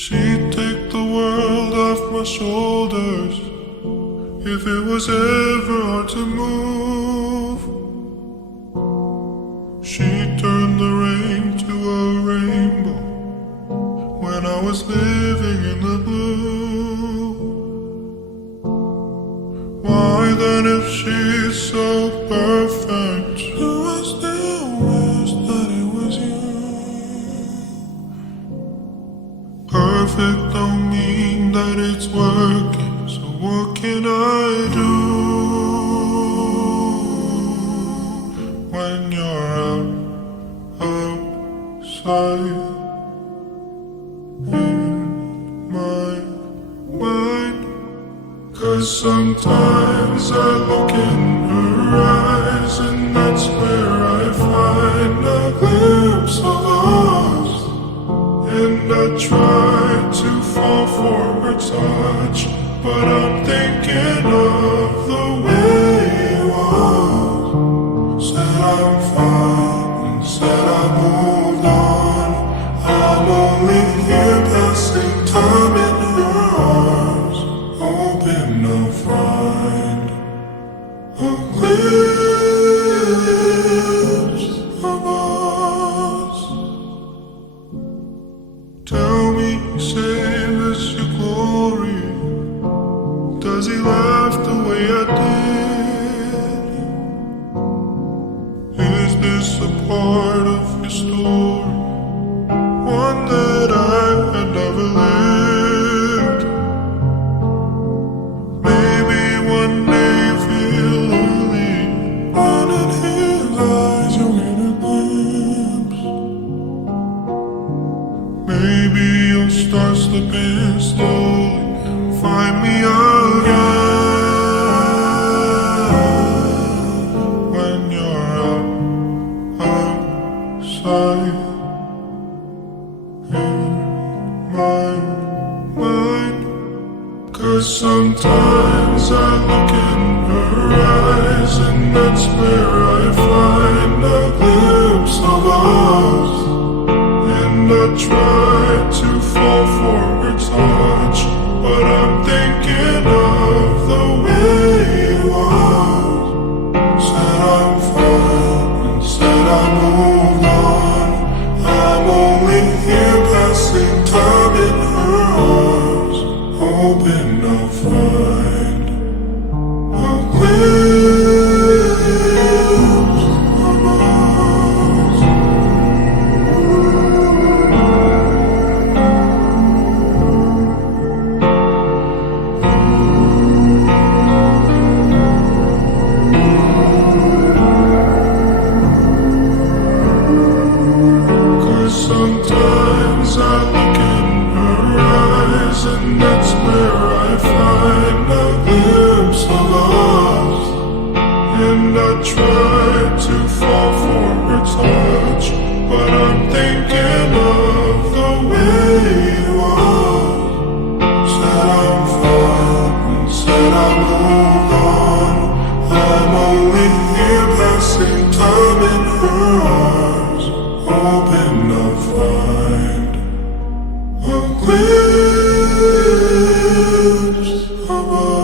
She'd take the world off my shoulders if it was ever hard to move. She'd turn the rain to a rainbow when I was living in the blue. Why then, if she's so perfect, do I still wish that it was you? Perfect don't mean that it's working, so what can I do when you're outside in my mind? 'Cause sometimes I look in her eyes, and that's where I find a glimpse of us. And I try to fall for her touch, but I'm thinking of the way it was. Said I'm fine, and said I moved on. I'm only here passing time in her arms, hoping I'll find a glimpse of us. Tell me, say this your glory? Does he laugh the way I did? Is this a part of your story, one that I had never lived? Maybe one day feel lonely, and in his eyes you'll get a glimpse. Maybe you'll start slipping slowly and find me again when you're outside in my mind. 'Cause sometimes I look in her eyes, and that's where I find a glimpse of us. And I try to fall for her touch, but I'm thinking of the way it was. Said I'm fine, and said I moved on. I'm only here passing time in her arms, hoping I'll find a glimpse of us. 'Cause sometimes I look in her eyes, and that's where I find a glimpse of us. And I try to fall for her touch, but I'm thinking of the way it was. Said I'm fine, and said I moved on. I'm only here passing time in her arms, hoping I'll find a glimpse of us.